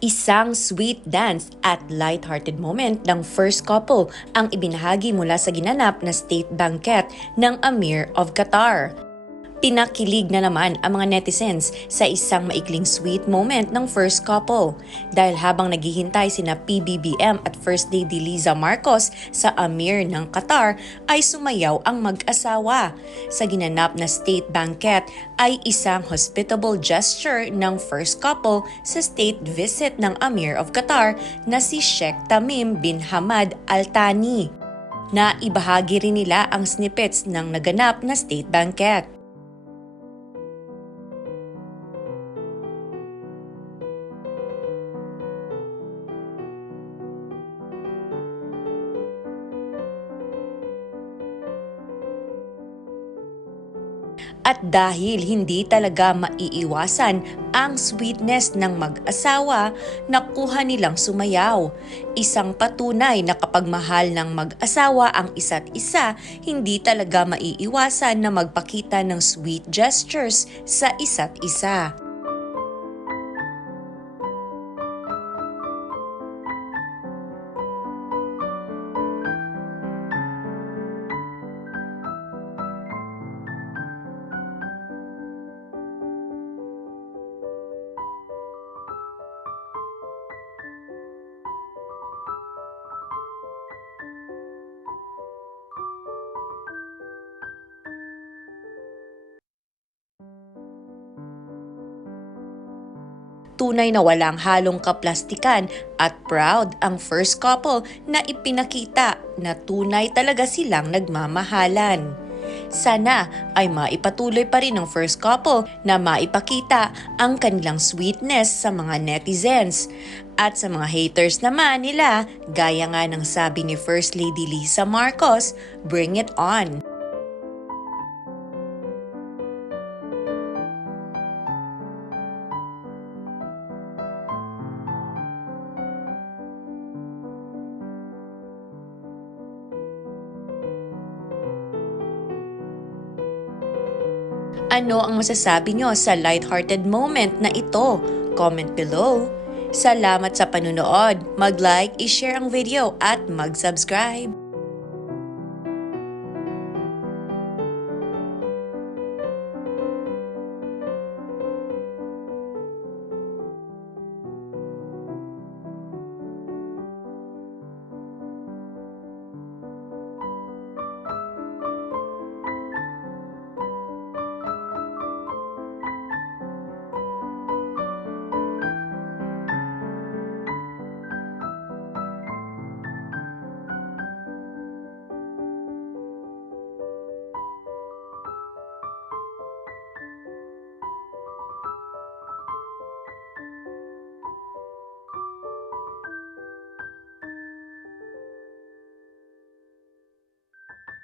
Isang sweet dance at light-hearted moment ng first couple ang ibinahagi mula sa ginanap na state banquet ng Amir of Qatar. Pinakilig na naman ang mga netizens sa isang maikling sweet moment ng first couple dahil habang naghihintay sina PBBM at First Lady Liza Marcos sa Amir ng Qatar ay sumayaw ang mag-asawa. Sa ginanap na state banquet ay isang hospitable gesture ng first couple sa state visit ng Amir of Qatar na si Sheikh Tamim bin Hamad Al Thani na ibahagi rin nila ang snippets ng naganap na state banquet. At dahil hindi talaga maiiwasan ang sweetness ng mag-asawa, nakuha nilang sumayaw. Isang patunay na kapag mahal ng mag-asawa ang isa't isa, hindi talaga maiiwasan na magpakita ng sweet gestures sa isa't isa. Tunay na walang halong kaplastikan at proud ang first couple na ipinakita na tunay talaga silang nagmamahalan. Sana ay maipatuloy pa rin ng first couple na maipakita ang kanilang sweetness sa mga netizens. At sa mga haters naman nila, gaya nga ng sabi ni First Lady Lisa Marcos, bring it on. Ano ang masasabi nyo sa lighthearted moment na ito? Comment below. Salamat sa panunood. Mag-like, i-share ang video at mag-subscribe.